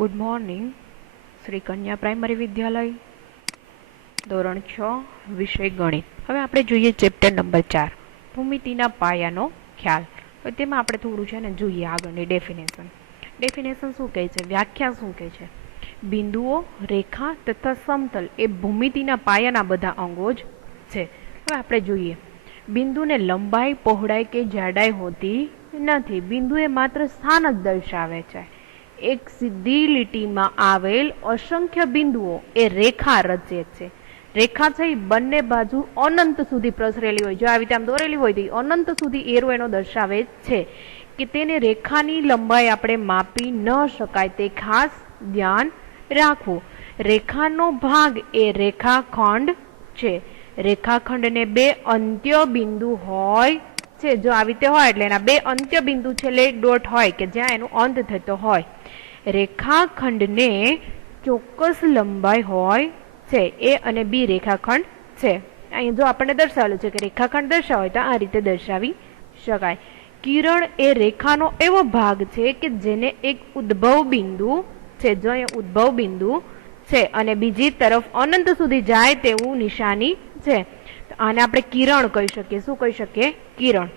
Good morning. Shri કન્યા primary વિદ્યાલય, ધોરણ 6, વિષય ગણિત. હવે આપણે જોઈએ ચેપ્ટર નંબર 4, ભૂમિતિના પાયાનો ખ્યાલ. તો તેમાં આપણે થોડું છે ને જોઈએ આગળની ડેફિનેશન. ડેફિનેશન શું કહે છે, વ્યાખ્યા શું કહે છે? બિંદુઓ, રેખા તથા સમતલ એ ભૂમિતિના પાયાના બધા અંગો જ છે. હવે આપણે જોઈએ, બિંદુને લંબાઈ, પહોળાઈ કે જાડાઈ હોતી નથી. બિંદુ એ માત્ર સ્થાન જ દર્શાવે છે. એક સીધી લીટીમાં આવેલ અસંખ્ય બિંદુઓ એ રેખા રચે છે. રેખા છે એ બંને બાજુ અનંત સુધી પ્રસરેલી હોય. જો આવી રીતે આમ દોરેલી હોય તો અનંત સુધી એરો એનો દર્શાવે છે કે તેને રેખાની લંબાઈ આપણે માપી ન શકાય, તે ખાસ ધ્યાન રાખવું. રેખાનો ભાગ એ રેખાખંડ છે. રેખાખંડને બે અંત્ય બિંદુ હોય છે. જો આવી રીતે હોય એટલે એના બે અંત્ય બિંદુ છેલ્લે એક ડોટ હોય કે જ્યાં એનો અંત થતો હોય. રેખાખંડને ચોક્કસ લંબાઈ હોય છે. એ અને બી રેખાખંડ છે. અહીં જો આપણને દર્શાવેલું છે કે રેખાખંડ દર્શાવે તો આ રીતે દર્શાવી શકાય. કિરણ એ રેખાનો એવો ભાગ છે કે જેને એક ઉદ્ભવ બિંદુ છે, જો એ ઉદ્ભવ બિંદુ છે અને બીજી તરફ અનંત સુધી જાય તેવું નિશાની છે. આને આપણે કિરણ કહી શકીએ. શું કહી શકીએ? કિરણ.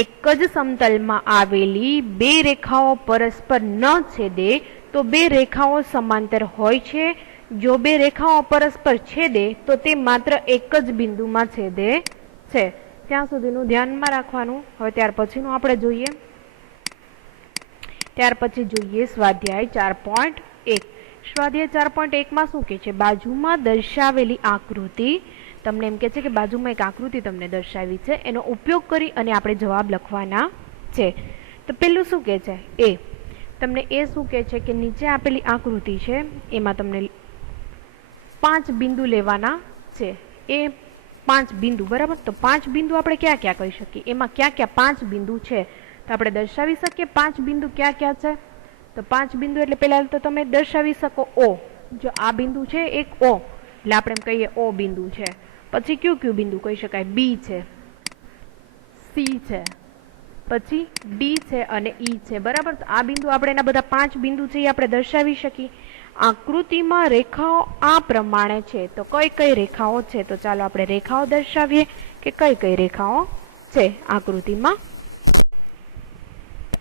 એક જ સમતલમાં આવેલી બે રેખાઓ પરસ્પર ન છેદે તો બે રેખાઓ સમાંતર હોય છે. જો બે રેખાઓ પરસ્પર છેદે તો તે માત્ર એક જ બિંદુમાં છેદે છે. ત્યાં સુધીનું ધ્યાનમાં રાખવાનું. હવે ત્યાર પછીનું આપણે જોઈએ. ત્યાર પછી જોઈએ સ્વાધ્યાય 4.1. સ્વાધ્યાય 4.1 માં શું કહે છે? બાજુમાં દર્શાવેલી આકૃતિ, તમને એમ કે છે કે બાજુમાં એક આકૃતિ તમને દર્શાવી છે, એનો ઉપયોગ કરી અને આપણે જવાબ લખવાના છે. તો પેલું શું કહે છે? એ તમને એ શું કહે છે કે નીચે આપેલી આકૃતિ છે એમાં તમને 5 બિંદુ લેવાના છે. એ 5 બિંદુ, બરાબર? તો 5 બિંદુ આપણે ક્યાં ક્યાં કહી શકીએ? એમાં ક્યાં ક્યાં 5 બિંદુ છે તો આપણે દર્શાવી શકીએ 5 બિંદુ ક્યાં ક્યાં છે? તો 5 બિંદુ એટલે પહેલા તો તમે દર્શાવી શકો O. જો આ બિંદુ છે એક O, એટલે આપણે એમ કહીએ O બિંદુ છે. પછી કયું કયું બિંદુ કહી શકાય? B છે, C છે, પછી D છે અને E છે, બરાબર? તો આ બિંદુ આપણે એના બધા 5 બિંદુ છે એ આપણે દર્શાવી શકીએ. આકૃતિમાં રેખાઓ આ પ્રમાણે છે. તો કઈ કઈ રેખાઓ છે? તો ચાલો આપણે રેખાઓ દર્શાવીએ કે કઈ કઈ રેખાઓ છે આકૃતિમાં.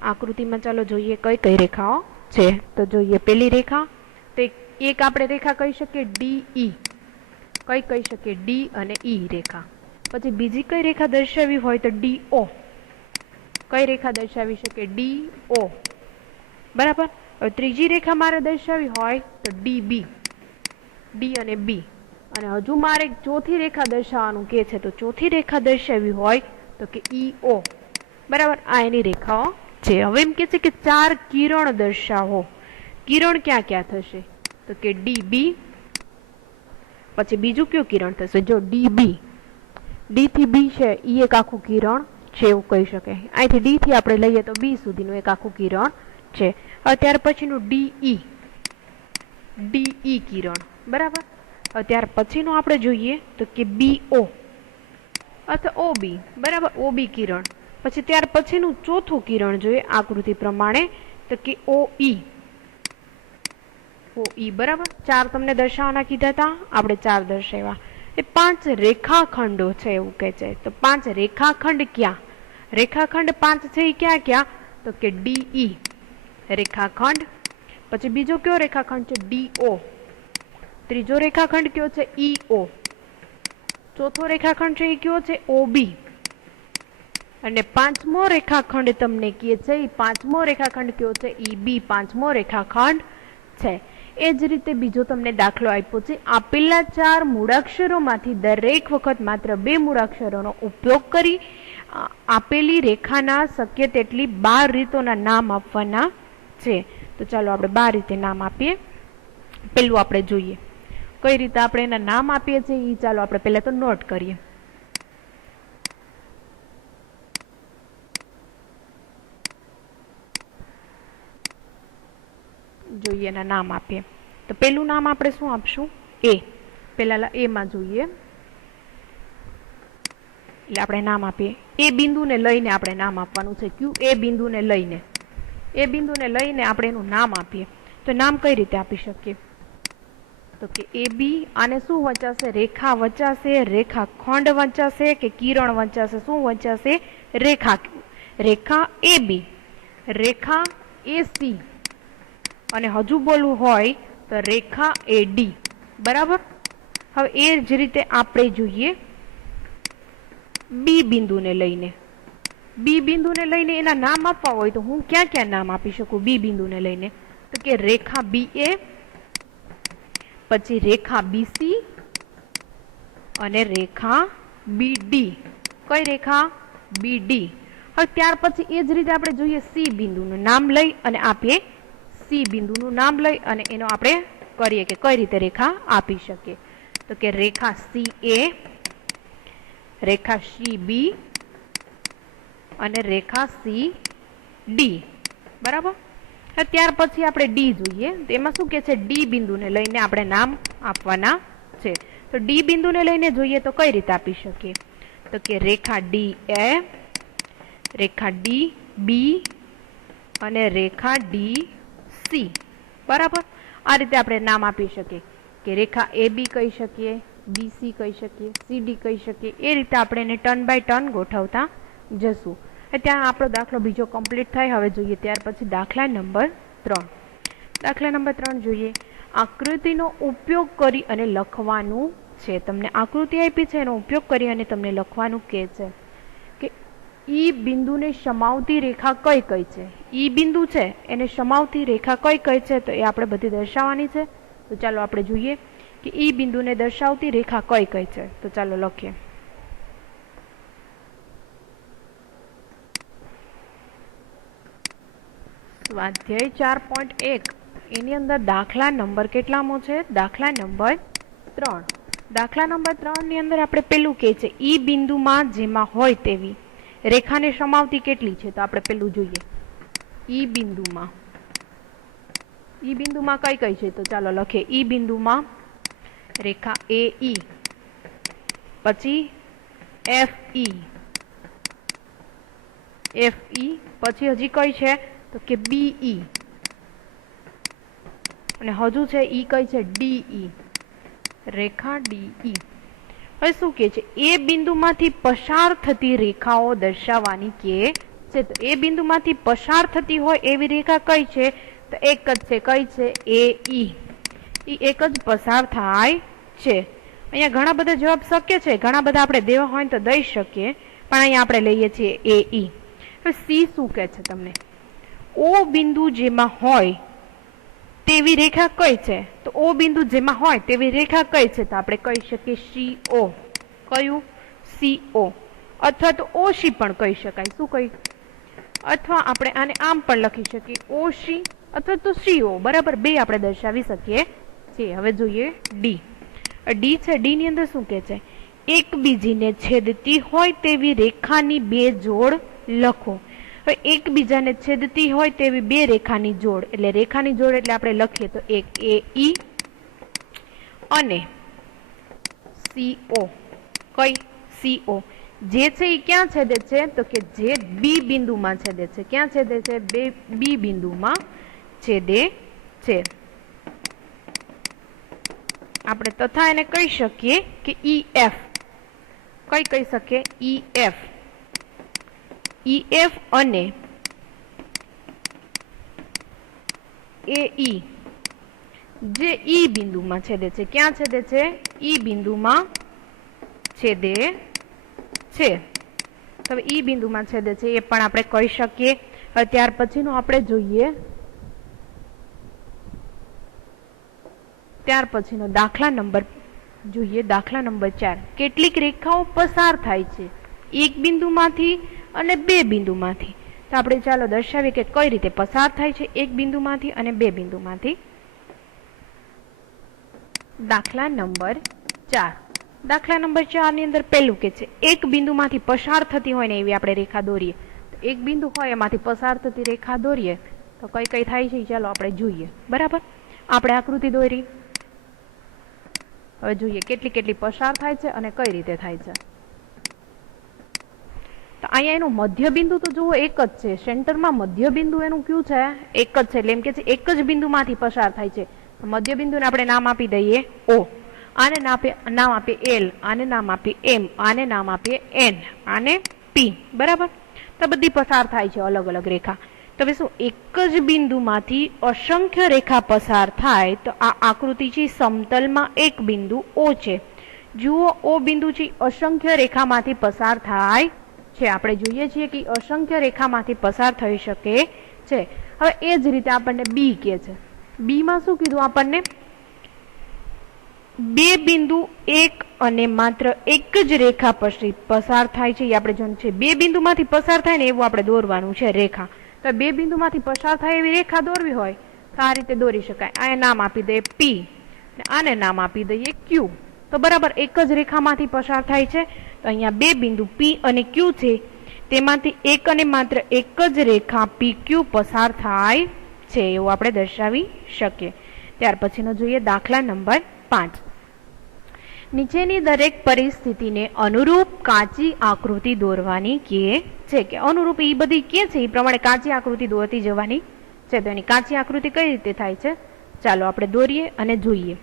આકૃતિમાં ચાલો જોઈએ કઈ કઈ રેખાઓ છે. તો જોઈએ પેલી રેખા, તો એક આપણે રેખા કહી શકીએ DE. કઈ કહી શકીએ? D અને E રેખા. પછી બીજી કઈ રેખા દર્શાવી હોય તો DO. કઈ રેખા દર્શાવી શકે? DO, બરાબર? હવે ત્રીજી રેખા મારે દર્શાવી હોય તો DB. D અને B. અને હજુ મારે ચોથી રેખા દર્શાવવાનું કે છે, તો ચોથી રેખા દર્શાવી હોય તો કે EO, બરાબર? આ એની રેખાઓ છે. હવે એમ કે છે કે 4 કિરણ દર્શાવો. કિરણ ક્યાં ક્યાં થશે? તો કે DB. પછી બીજું કયું કિરણ થશે? જો DB. D થી B છે એ એક આખું કિરણ છે એવું કહી શકાય. અહીંથી D થી આપણે લઈએ તો B સુધીનું એક આખું કિરણ છે. હવે ત્યાર પછીનું DE. DE કિરણ, બરાબર? હવે ત્યાર પછીનું આપણે જોઈએ તો કે BO અથવા OB, બરાબર? OB કિરણ. પછી ત્યાર પછીનું ચોથું કિરણ જોઈએ આકૃતિ પ્રમાણે તો કે OE. OE, બરાબર? 4 તમને દર્શાવવાના કીધા હતા, આપણે 4 દર્શાવ્યા. એ 5 રેખાખંડો છે એવું કહે છે. તો 5 રેખાખંડ ક્યાં? રેખાખંડ 5 છે એ ક્યાં ક્યાં? તો કે DE રેખાખંડ. પછી બીજો કયો રેખાખંડ છે? DO. ત્રીજો રેખાખંડ કયો છે? EO. ચોથો રેખાખંડ છે એ કયો છે? OB. અને પાંચમો રેખાખંડ તમને કહે છે, એ પાંચમો રેખાખંડ કયો છે? EB. પાંચમો રેખાખંડ છે. એ જ રીતે બીજો તમને દાખલો આપ્યો છે. આપેલા 4 મૂળાક્ષરોમાંથી દરેક વખત માત્ર 2 મૂળાક્ષરોનો ઉપયોગ કરી આપેલી રેખાના શક્ય તેટલી 12 રીતોના નામ આપવાના છે. તો ચાલો આપણે 12 રીતે નામ આપીએ. પેલું આપણે જોઈએ કઈ રીતે આપણે એના નામ આપીએ છીએ. એ ચાલો આપણે પહેલા તો નોટ કરીએ. જોઈએ એના નામ આપીએ. તો પેલું નામ આપણે શું આપશું? A. પેલા A માં જોઈએ એટલે આપણે નામ આપીએ. એ બિંદુને લઈને આપણે નામ આપવાનું છે. ક્યુ? એ બિંદુને લઈને. એ બિંદુને લઈને આપણે એનું નામ આપીએ. તો તો નામ કઈ રીતે આપી શકીએ? તો કે એ બી આને શું વંચાશે? રેખા વંચાશે, રેખાખંડ વંચાશે કે કિરણ વંચાશે? શું વંચાશે? રેખા. રેખા એ બી, રેખા એ સી અને હજુ બોલવું હોય તો રેખા એ ડી. બરાબર. હવે એ જ રીતે આપણે જોઈએ બી બિંદુને લઈને. બી બિંદુને લઈને એના નામ આપવા હોય તો હું ક્યાં ક્યાં નામ આપી શકું બી બિંદુને લઈને? તો કે રેખા બી એ, પછી રેખા બીસી અને રેખા બી ડી. કઈ રેખા? B D. હવે ત્યાર પછી એ જ રીતે આપણે જોઈએ સી બિંદુનું નામ લઈ અને આપીએ સી બિંદુનું નામ લઈ અને એનો આપણે કરીએ કે કઈ રીતે રેખા આપી શકીએ. તો કે રેખા સી એ, રેખા સી બી અને રેખા સી ડી. બરાબર. ત્યાર પછી આપણે ડી જોઈએ. તેમાં શું કે છે? ડી બિંદુને લઈને આપણે નામ આપવાના છે. તો ડી બિંદુને લઈને જોઈએ તો કઈ રીતે આપી શકીએ? તો કે રેખા ડી એ, રેખા ડી બી અને રેખા ડી સી. બરાબર. આ રીતે આપણે નામ આપી શકીએ કે રેખા એ બી કહી શકીએ, બી સી કહી શકીએ, સી ડી કહી શકીએ. એ રીતે આપણે એને ટર્ન બાય ટર્ન ગોઠવતા જશું. ત્યાં આપણો દાખલો બીજો કમ્પ્લીટ થાય. હવે જોઈએ ત્યાર પછી દાખલા નંબર 3. દાખલા નંબર 3 જોઈએ. આકૃતિનો ઉપયોગ કરી અને લખવાનું છે. તમને આકૃતિ આપી છે, એનો ઉપયોગ કરી અને તમને લખવાનું કહે છે કે ઈ બિંદુને સમાવતી રેખા કઈ કઈ છે? ઈ બિંદુ છે એને સમાવતી રેખા કઈ કઈ છે? તો એ આપણે બધી દર્શાવવાની છે. તો ચાલો આપણે જોઈએ કે ઈ બિંદુને દર્શાવતી રેખા કઈ કઈ છે. તો ચાલો લખીએ. સ્વાધ્યાય 4.1 એની અંદર દાખલા નંબર કેટલામો છે? દાખલા નંબર 3. દાખલા નંબર 3 ની અંદર આપણે પેલું કહે છે ઈ બિંદુમાં જેમાં હોય તેવી રેખાને સમાવતી કેટલી છે? તો આપણે પેલું જોઈએ ઈ બિંદુમાં. ઈ બિંદુમાં કઈ કઈ છે? તો ચાલો લખીએ. ઈ બિંદુમાં રેખા એ ઈ, પછી એફ ઈ, એફ ઈ, પછી હજી કઈ છે? તો કે બી ઈ, અને હજુ છે ઈ કઈ છે? ડી ઈ, રેખા ડી ઈ. હવે શું કે છે? એ બિંદુમાંથી પસાર થતી રેખાઓ દર્શાવવાની કે છે. તો એ બિંદુમાંથી પસાર થતી હોય એવી રેખા કઈ છે? તો એક જ છે. કઈ છે? એ ઈ. ઈ એક જ પસાર થાય છે. અહીંયા ઘણા બધા જવાબ શક્ય છે, ઘણા બધા આપણે દેવા હોય તો દઈ શકીએ, પણ અહીંયા આપણે લઈએ છીએ એ ઈ. હવે સી શું કહે છે તમને? ઓ બિંદુ જેમાં હોય તેવી રેખા કઈ છે? તો ઓ બિંદુ જેમાં હોય તેવી રેખા કઈ છે? તો આપણે કહી શકીએ સી ઓ. કયું? C O. અથવા તો ઓ સી પણ કહી શકાય. શું કહી? અથવા આપણે આને આમ પણ લખી શકીએ ઓ સી અથવા તો સી ઓ. બરાબર. બે આપણે દર્શાવી શકીએ છીએ. હવે જોઈએ ડી. ડી છે. ડી ની અંદર શું કે છે? એકબીજીને છેદતી હોય તેવી રેખાની બે જોડ લખો. હવે એકબીજાને છેદતી હોય તેવી બે રેખાની જોડ, એટલે રેખાની જોડ એટલે આપણે લખીએ તો એક એ ઈ અને સી ઓ. કઈ? C O. જે છે એ ક્યાં છેદે છે? તો કે જે બી બિંદુમાં છેદે છે. ક્યાં છેદે છે? બી બિંદુમાં છેદે છે. આપણે તથા એને કહી શકીએ કે ઈ એફ. કઈ કહી શકીએ? ઈ એફ. ઈ એફ અને એ ઈ જે ઈ બિંદુમાં છેદે છે. ક્યાં છેદે છે? ઈ બિંદુમાં છેદે છે. હવે ઈ બિંદુમાં છેદે છે એ પણ આપણે કહી શકીએ. હવે ત્યાર પછીનું આપણે જોઈએ ત્યાર પછીનો દાખલા નંબર જોઈએ. દાખલા નંબર 4. કેટલીક રેખાઓ પસાર થાય છે એક બિંદુમાંથી અને બે બિંદુમાંથી. તો આપણે ચાલો દર્શાવીએ કે કઈ રીતે પસાર થાય છે એક બિંદુમાંથી અને બે બિંદુમાંથી. દાખલા નંબર 4. દાખલા નંબર 4 ની અંદર પહેલું કે છે એક બિંદુમાંથી પસાર થતી હોય ને એવી આપણે રેખા દોરીએ. તો એક બિંદુ હોય એમાંથી પસાર થતી રેખા દોરીએ તો કઈ કઈ થાય છે ચાલો આપણે જોઈએ. બરાબર. આપણે આકૃતિ દોરી. હવે જોઈએ કેટલી કેટલી પસાર થાય છે અને કઈ રીતે થાય છે. તો અહીંયા એનું મધ્ય બિંદુ તો જુઓ એક જ છે, સેન્ટરમાં મધ્ય બિંદુ એનું કયું છે? એક જ છે. એટલે એમ કે છે એક જ બિંદુમાંથી પસાર થાય છે. મધ્ય બિંદુને આપણે નામ આપી દઈએ O, આને નામ આપીએ L, આને નામ આપીએ M, આને નામ આપીએ N, આને P. બરાબર? તો બધી પસાર થાય છે અલગ અલગ રેખા. તો હવે શું એક જ બિંદુમાંથી અસંખ્ય રેખા પસાર થાય? તો આ આકૃતિ છે સમતલમાં એક બિંદુ O છે. જુઓ O બિંદુ છે અસંખ્ય રેખામાંથી પસાર થાય છે. આપણે જોઈએ છીએ કે અસંખ્ય રેખામાંથી પસાર થઈ શકે છે. હવે એ જ રીતે આપણને B કે છે. B માં શું કીધું આપણને? બે બિંદુ એક અને માત્ર એક જ રેખા પસાર થાય છે. એ આપણે જોવાનું છે. બે બિંદુમાંથી પસાર થાય ને એવું આપણે દોરવાનું છે રેખા. તો બે બિંદુમાંથી પસાર થાય એવી રેખા દોરવી હોય તો આ રીતે દોરી શકાય. આ નામ આપી દઈએ P, આને નામ આપી દઈએ Q. તો બરાબર એક જ રેખામાંથી પસાર થાય છે. તો અહીંયા બે બિંદુ P અને Q છે, તેમાંથી એક અને માત્ર એક જ રેખા PQ પસાર થાય છે એવું આપણે દર્શાવી શકીએ. ત્યાર પછીનો જોઈએ દાખલા નંબર 5. નીચેની દરેક પરિસ્થિતિને અનુરૂપ કાચી આકૃતિ દોરવાની કે છે. કે અનુરૂપ એ બધી કે છે એ પ્રમાણે કાચી આકૃતિ દોરતી જવાની છે. તો એની કાચી આકૃતિ કઈ રીતે થાય છે ચાલો આપણે દોરીએ અને જોઈએ.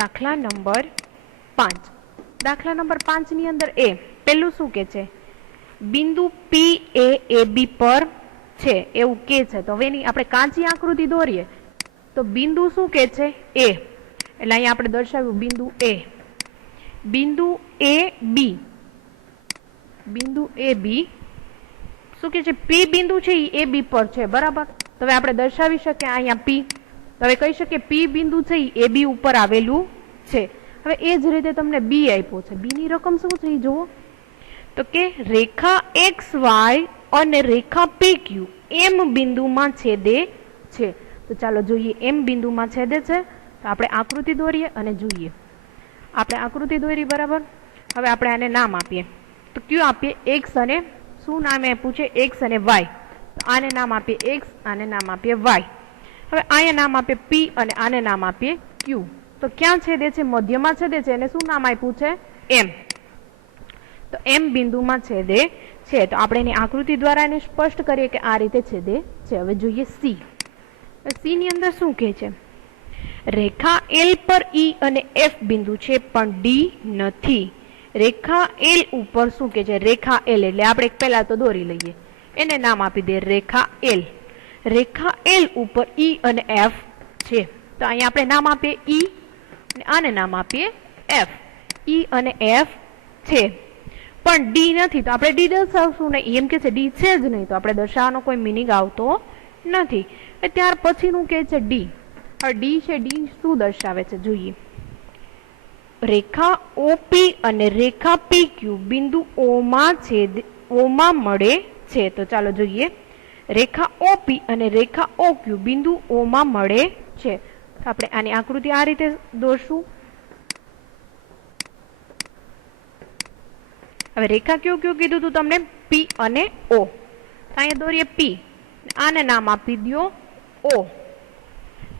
દાખલા નંબર 5. દાખલા નંબર 5 ની અંદર એ પેલું શું કે છે? બિંદુ P એ AB પર છે એવું કે છે. તો હવે એની આપણે કાચી આકૃતિ દોરીએ તો બિંદુ શું કે છે? A. એટલે અહીંયા આપણે દર્શાવ્યું બિંદુ A. બિંદુ AB, બિંદુ AB શું કે છે? P બિંદુ છે એ AB પર છે. બરાબર? તો હવે આપણે દર્શાવી શકીએ અહીંયા P. તો હવે કહી શકીએ P બિંદુ છે એ AB ઉપર આવેલું છે. હવે એ જ રીતે તમને B આપ્યો છે. B ની રકમ શું છે જુઓ તો કે રેખા XY અને રેખા PQ M બિંદુમાં છેદે છે. તો ચાલો જોઈએ M બિંદુમાં છેદે છે. તો આપણે આકૃતિ દોરીએ અને જોઈએ. આપણે આકૃતિ દોરી. બરાબર? હવે આપણે આને નામ આપીએ. તો કયું આપીએ? X અને શું નામ આપ્યું છે? X અને Y. તો આને નામ આપીએ X, આને નામ આપીએ Y. હવે અહીંયા નામ આપીએ P અને આને નામ આપીએ Q. તો ક્યાં છેદે છે? મધ્યમાં છેદે છે. એને શું નામ આપ્યું છે? M. તો M બિંદુમાં છેદે છે. તો આપણે એની આકૃતિ દ્વારા એને સ્પષ્ટ કરીએ કે આ રીતે છેદે છે. હવે જોઈએ C. C ની અંદર શું કહે છે? રેખા L પર E અને F બિંદુ છે પણ D નથી. રેખા L ઉપર શું કહે છે? રેખા L એટલે આપણે પહેલા તો દોરી લઈએ. એને નામ આપી દે રેખા L. રેખા L ઉપર E અને F છે. તો અહીંયા આપણે નામ આપીએ E અને આને નામ આપીએ F. E અને F છે પણ D નથી. તો આપણે D દર્શાવશું નહીં. એમ કે છે D છે જ નહીં. તો આપણે દર્શાવવાનો કોઈ મિનિંગ આવતો નથી. ત્યાર પછીનું કે છે D. હવે D છે, D શું દર્શાવે છે જોઈએ. રેખા OP અને રેખા PQ બિંદુ O માં મળે છે. તો ચાલો જોઈએ. રેખા OP અને રેખા OQ બિંદુ O માં મળે છે. તો આપણે આની આકૃતિ આ રીતે દોરશું. હવે રેખા કયું કયું કીધું તું તમને? P અને O. અહીંયા દોરીએ P, આને નામ આપી દો O.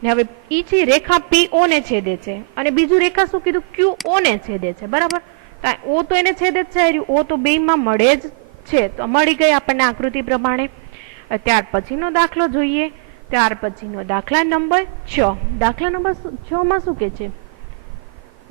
ને હવે ઈ છે રેખા PO ને છેદે છે અને બીજું રેખા શું કીધું? QO ને છેદે છે. બરાબર? O તો એને છેદે જ છે. O તો બેમાં મળે જ છે. તો મળી ગઈ આપણને આકૃતિ પ્રમાણે. ત્યાર પછીનો દાખલો જોઈએ. ત્યાર પછીનો દાખલા નંબર 6. દાખલા નંબર 6 માં શું કે છે?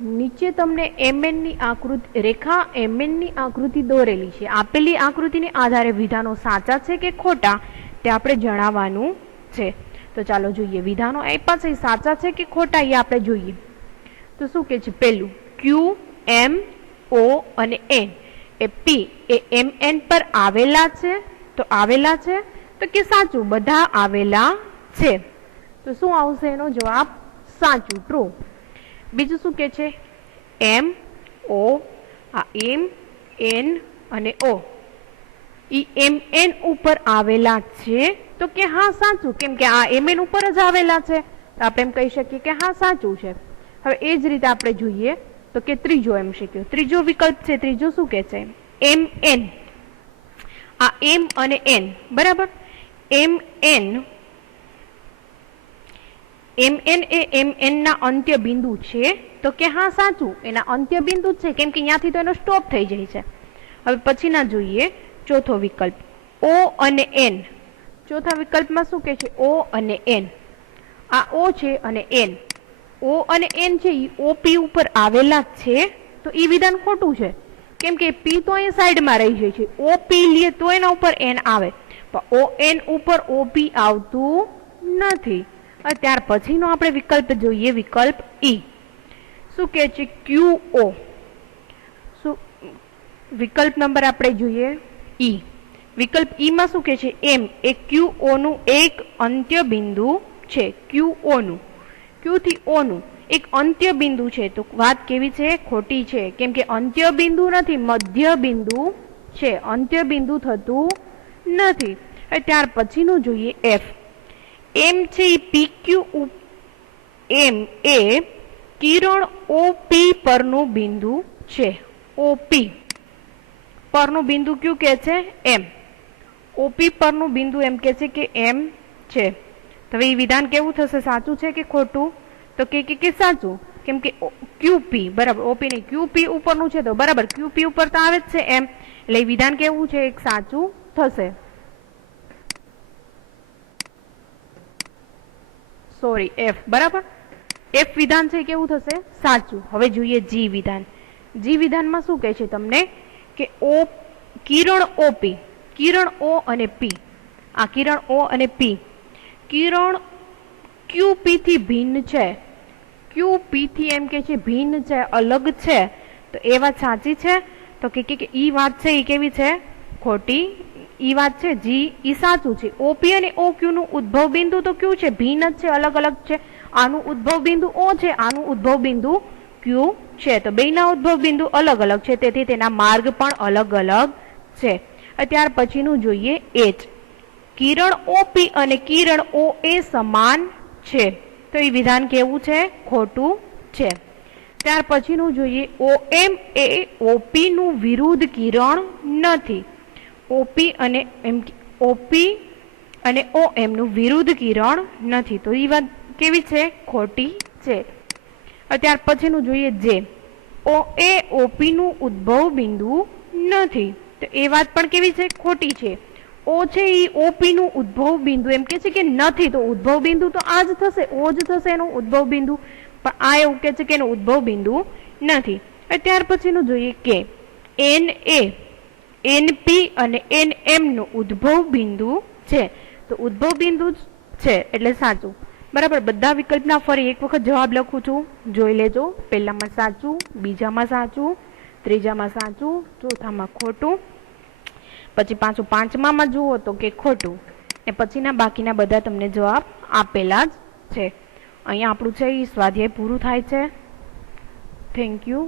નીચે તમને MN ની આકૃતિ, રેખા MN ની આકૃતિ દોરેલી છે. આપેલી આકૃતિને આધારે વિધાનો સાચા છે કે ખોટા તે આપણે જણાવવાનું છે. તો ચાલો જોઈએ. વિધાનો આપ્યા છે સાચા છે કે ખોટા એ આપણે જોઈએ. તો શું કે છે? પેલું Q, M, O અને N એ P એ MN પર આવેલા છે. તો આવેલા છે તો કે સાચું, બધા આવેલા છે. તો શું આવશે એનો જવાબ? સાચું, ટ્રુ. બીજું શું કે છે? M, O, આ M, N અને O ઈ MN ઉપર આવેલા છે. તો કે હા સાચું, કેમ કે આ MN ઉપર જ આવેલા છે. તો આપણે એમ કહી શકીએ કે હા સાચું છે. હવે એ જ રીતે આપણે જોઈએ તો કે ત્રીજો MCQ, ત્રીજો વિકલ્પ છે. ત્રીજો શું કે છે? MN. આ M અને N. બરાબર? MN mn એ mn ના અંત્ય બિંદુ છે તો કે હા સાચું, એના અંત્ય બિંદુ છે, કેમ કે ત્યાંથી તો એનો સ્ટોપ થઈ જાય છે. હવે પછીના જોઈએ ચોથો વિકલ્પ O અને N. ચોથા વિકલ્પમાં શું કહે છે? O અને N. આ O છે અને N. O અને N છે એ OP ઉપર આવેલા જ છે, તો એ વિધાન ખોટું છે, કેમ કે P તો અહીંયા સાઈડમાં રહી જાય છે. OP લે તો એના ઉપર N આવે, પણ ON ઉપર OP આવતું નથી. ત્યાર પછીનો આપણે વિકલ્પ જોઈએ, વિકલ્પ E. શું કહે છે? QO. શું વિકલ્પ નંબર આપણે જોઈએ E. વિકલ્પ E માં શું કહે છે? M એ QO નું એક અંત્ય બિંદુ છે. QO નું, Q થી O નું એક અંત્ય બિંદુ છે. તો વાત કેવી છે? ખોટી છે, કેમ કે અંત્ય બિંદુ નથી, મધ્ય બિંદુ છે, અંત્ય બિંદુ થતું નથી. ત્યાર પછીનું જોઈએ F. M છે PQ M એ કિરણ OP પરનું બિંદુ છે. OP પરનું બિંદુ કયું કે છે? M. OP પરનું બિંદુ એમ કે છે કે M છે. તો હવે એ વિધાન કેવું થશે? સાચું છે કે ખોટું? તો કે સાચું, કેમ કે QP બરાબર, OP નહીં, QP ઉપરનું છે, તો બરાબર QP ઉપર તો આવે જ છે M, એટલે એ વિધાન કેવું છે? એક સાચું થશે. સોરી, F બરાબર, F વિધાન છે કેવું થશે? સાચું. હવે જોઈએ G વિધાન. G વિધાનમાં શું કહે છે તમને? કે કિરણ OP, કિરણ O અને P, આ કિરણ O અને P, કિરણ QP થી ભિન્ન છે. QP થી એમ કે છે ભિન્ન છે, અલગ છે, તો એ વાત સાચી છે? તો કે ઈ વાત છે એ કેવી છે? ખોટી. ઈ વાત છે G ઈ સાચું છે. OP અને OQ નું ઉદ્ભવ બિંદુ તો કયું છે? ભિન્ન જ છે, અલગ અલગ છે. આનું ઉદ્ભવ બિંદુ O છે, આનું ઉદ્ભવ બિંદુ Q છે, તો બેયના ઉદ્ભવ બિંદુ અલગ અલગ છે, તેથી તેના માર્ગ પણ અલગ અલગ છે. ત્યાર પછીનું જોઈએ H. કિરણ OP અને કિરણ OA સમાન છે, તો એ વિધાન કેવું છે? ખોટું છે. ત્યાર પછીનું જોઈએ OM એ OP નું વિરુદ્ધ કિરણ નથી. OP અને OM નું વિરુદ્ધ કિરણ નથી, તો એ વાત કેવી છે? ખોટી છે. ત્યાર પછીનું જોઈએ J. OA OP નું ઉદ્ભવ બિંદુ નથી, તો એ વાત પણ કેવી છે? ખોટી છે. O છે એ OP નું ઉદ્ભવ બિંદુ એમ કે છે કે નથી, તો ઉદ્ભવ બિંદુ તો આ જ થશે, O જ થશે એનું ઉદ્ભવ બિંદુ, પણ આ એવું કે છે કે એનું ઉદ્ભવ બિંદુ નથી. ત્યાર પછીનું જોઈએ કે NA NP અને NM નું ઉદ્ભવ બિંદુ છે, તો ઉદ્ભવ બિંદુ છે એટલે સાચું. બરાબર, બધા વિકલ્પના ફરી એક વખત જવાબ લખું છું, જોઈ લેજો. પહેલામાં સાચું, બીજામાં સાચું, ત્રીજામાં સાચું, ચોથામાં ખોટું, પછી પાછું પાંચમામાં જુઓ તો કે ખોટું, ને પછીના બાકીના બધા તમને જવાબ આપેલા જ છે. અહીંયા આપણું છે એ સ્વાધ્યાય પૂરું થાય છે. Thank you.